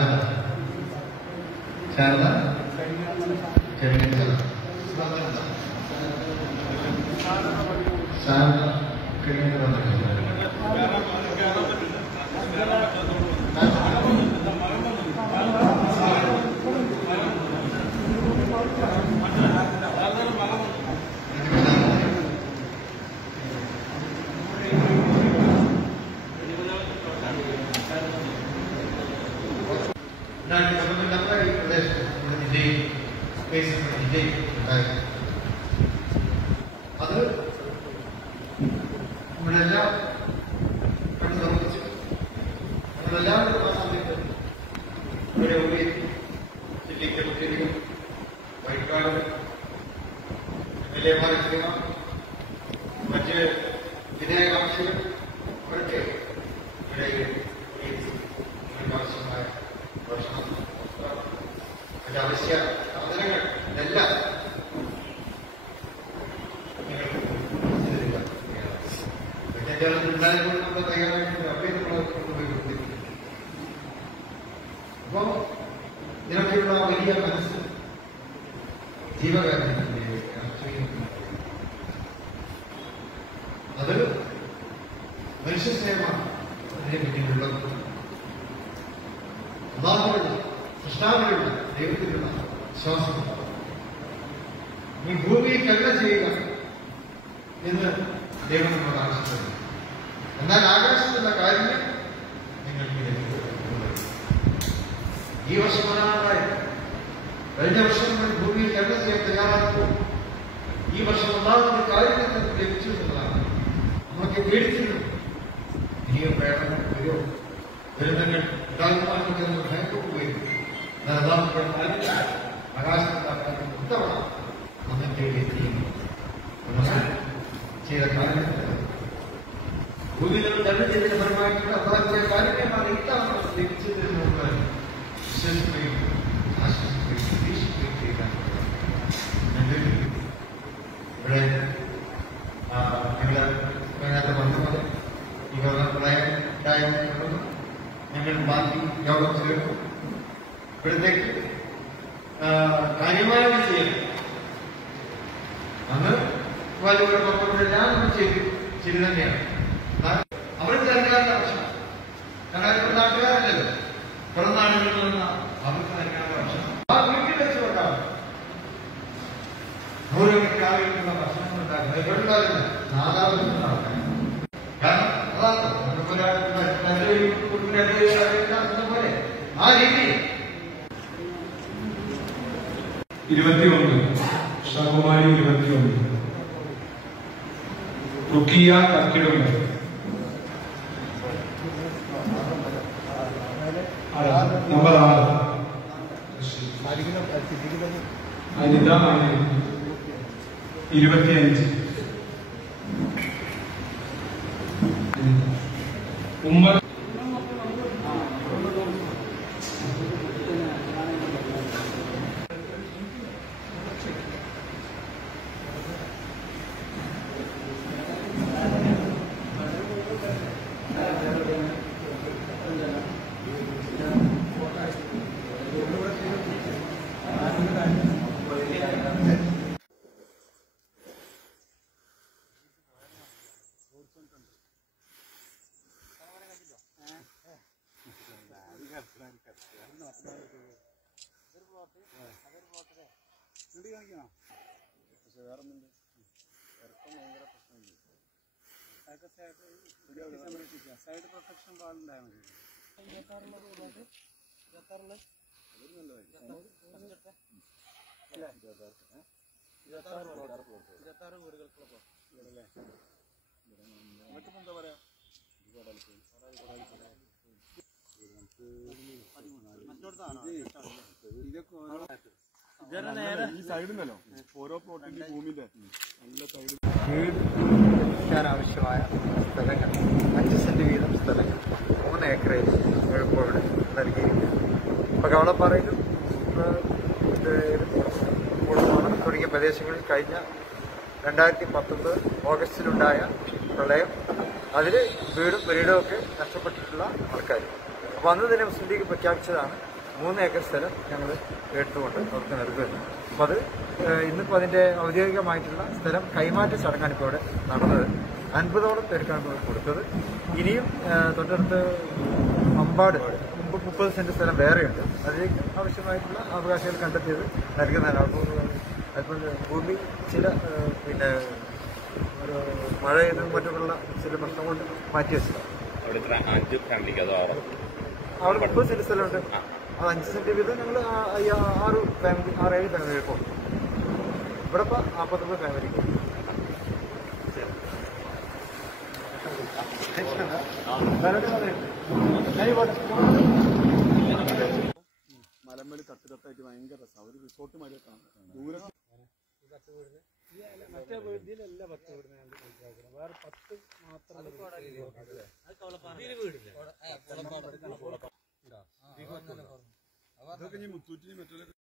ശാരദ ശാരദ കഴിഞ്ഞ അത് നമ്മളെല്ലാം കണ്ടു സംബന്ധിച്ചു നമ്മളെല്ലാവരും ആ സമയത്ത് ഇവിടെ ജില്ലയ്ക്ക് കുട്ടികളും വൈകാട് എംഎൽഎമാരെത്തുക മറ്റ് വിനയകാംക്ഷികൾ അവരൊക്കെ ഇവിടെ ആവശ്യമായ ഭക്ഷണം മറ്റ് അവശ്യ സാധനങ്ങൾ ഇതെല്ലാം ഉണ്ടായപ്പോൾ നമ്മൾ തയ്യാറായിട്ട് അവിടെ നമ്മൾ കൊണ്ടുപോയി കൊടുത്തിരിക്കും. അപ്പം ഇതിനൊക്കെയുള്ള വലിയ മനസ്സ് ജീവകാരുണ്യത്തിന്റെ അത് മനുഷ്യസ്നേഹമാണ് അതിനെ പിന്നിലുള്ളത്. അള്ളാഹുവിലുള്ള സൃഷ്ടാവിലുള്ള ദൈവത്തിലുള്ള വിശ്വാസം ഈ ഭൂമിയിൽ കല്ല ചെയ്യുക എന്ന് ദൈവം നമ്മൾ ആവശ്യപ്പെടുന്നു. എന്നാൽ ആകാശത്തുള്ള കാര്യം നിങ്ങൾക്ക് ഈ വർഷം ഒന്നാമതായി കഴിഞ്ഞ വർഷം നമ്മൾ ഭൂമിയിൽ കല്ല ചെയ്യാൻ തയ്യാറാക്കുമ്പോൾ ഈ വർഷം ഒന്നാമത് കാര്യം നമുക്ക് ലഭിച്ചു എന്നുള്ളതാണ്. നമ്മളൊക്കെ പേടിച്ചിരുന്നു ഇനിയും വേണം വരുമോ ദുരന്തങ്ങൾ ഉണ്ടാകുവാനൊക്കെ നമ്മൾ ഭയപ്പെടുകയും ആകാശത്തുള്ള ഉത്തവണ അന്നത്തെ എത്തിയിരുന്നു. ചെയ്ത കാര്യങ്ങൾ ഭൂമിയിൽ തന്നെ ചെയ്തതിന്റെ ഫലമായിട്ടുള്ള അതായത് കാര്യമാണ് ഇത്തവണ ലഭിച്ചതിന് മുമ്പ് വിശ്വസിക്കുകയും ആശ്വസിക്കുകയും പ്രതീക്ഷിക്കുകയും ചെയ്താൽ ഇവിടെ ഞങ്ങള് അതിനകത്ത് വന്നത് ഇവർ പ്രളയം ഉണ്ടായിരുന്നു. ഞങ്ങൾ ബാക്കി യോഗം ചേർന്നു. ഇവിടത്തേക്ക് കാര്യമായ ചെയ്യണം. അന്ന് വലിയ പപ്പുകളെല്ലാം നമ്മൾ ശരി തന്നെയാണ്. അവർക്ക് നൽകാനുള്ള ഭക്ഷണം കാരണം നാട്ടുകാരല്ലല്ലോ, പുറം നാടുകളിൽ നിന്ന് അവർക്ക് നൽകാനുള്ള ഭക്ഷണം ആ വീട്ടിൽ വെച്ചുകൊണ്ടാണ് ഓരോ വീട്ടിലുള്ള ഭക്ഷണങ്ങൾ ഉണ്ടാക്കുന്നത്. എവിടെയുണ്ടാകുന്നത് നാദാപുരത്തുണ്ടാകുന്നത്. കാരണം അതാണ് പോലെ ആ രീതിയിൽ 21 ഷാകുമാരി 21 റുക്കിയ കക്കിടുണ്ട് number 6 Anitha 25 Ummer side protection പാടുണ്ടായാൽ മതി. 26 വീടുകൾക്കുള്ള ഇവിടല്ലേ നമുക്കിപ്പോ എന്താ പറയാ ഈ സൈഡിലല്ലോ ഓരോ പ്ലോട്ടിന്റെ ഭൂമിന്റെ നല്ല സൈഡ് വീട് ആവശ്യമായ സ്ഥലങ്ങൾ 5 സെന്റ് വീതം സ്ഥലങ്ങൾ 3 ഏക്കറിൽ ഇപ്പോൾ ഇവിടെ നൽകിയിരിക്കുന്നു. ഇപ്പൊ കവളപ്പാറയിലും തുടങ്ങിയ പ്രദേശങ്ങളിൽ കഴിഞ്ഞ 2019 ഓഗസ്റ്റിലുണ്ടായ പ്രളയം അതിൽ വീടും ഒക്കെ നഷ്ടപ്പെട്ടിട്ടുള്ള ആൾക്കാർ. അപ്പോൾ അന്ന് തന്നെ മുസ്ലിം ലീഗ് പ്രഖ്യാപിച്ചതാണ് 3 ഏക്കർ സ്ഥലം ഞങ്ങൾ എടുത്തുകൊണ്ട് അവർക്ക് നൽകുകയാണ്. അപ്പോൾ അത് ഇന്നിപ്പോൾ അതിൻ്റെ ഔദ്യോഗികമായിട്ടുള്ള സ്ഥലം കൈമാറ്റ ചടങ്ങാണ് ഇപ്പോൾ ഇവിടെ നടന്നത്. 50ഓളം പേർക്കാണ് ഇപ്പോൾ കൊടുത്തത്. ഇനിയും തൊട്ടടുത്ത് അമ്പാട് 30 സെന്റ് സ്ഥലം വേറെയുണ്ട്. അതിലേക്ക് ആവശ്യമായിട്ടുള്ള അവകാശങ്ങൾ കണ്ടെത്തിയത് നൽകുന്നതാണ്. അപ്പോൾ ഭൂമി ചില ഒരു മഴ ചെയ്തും മറ്റുള്ള ചില പ്രശ്നം കൊണ്ട് മാറ്റി വെച്ചതാണ്. അവിടെ 30 സെന്റ് സ്ഥലമുണ്ട്. അത് 5 സെന്റ് വീതം ഞങ്ങൾ 6-7 ഫാമിലികൾ പോകും. ഇവിടെ ഇപ്പോൾ 49 ഫാമിലിക്ക്. മലമ്പലി തട്ടുതട്ടായിട്ട് ഭയങ്കര രസമാണ്. ഒരു റിസോർട്ട് മാതിരിയൊക്കെയാണ്. ദൂരം മറ്റേ വീടിലല്ല 10 വീടിനെ വേറെ 10 മാത്രം മുത്തൂറ്റിന് മറ്റേ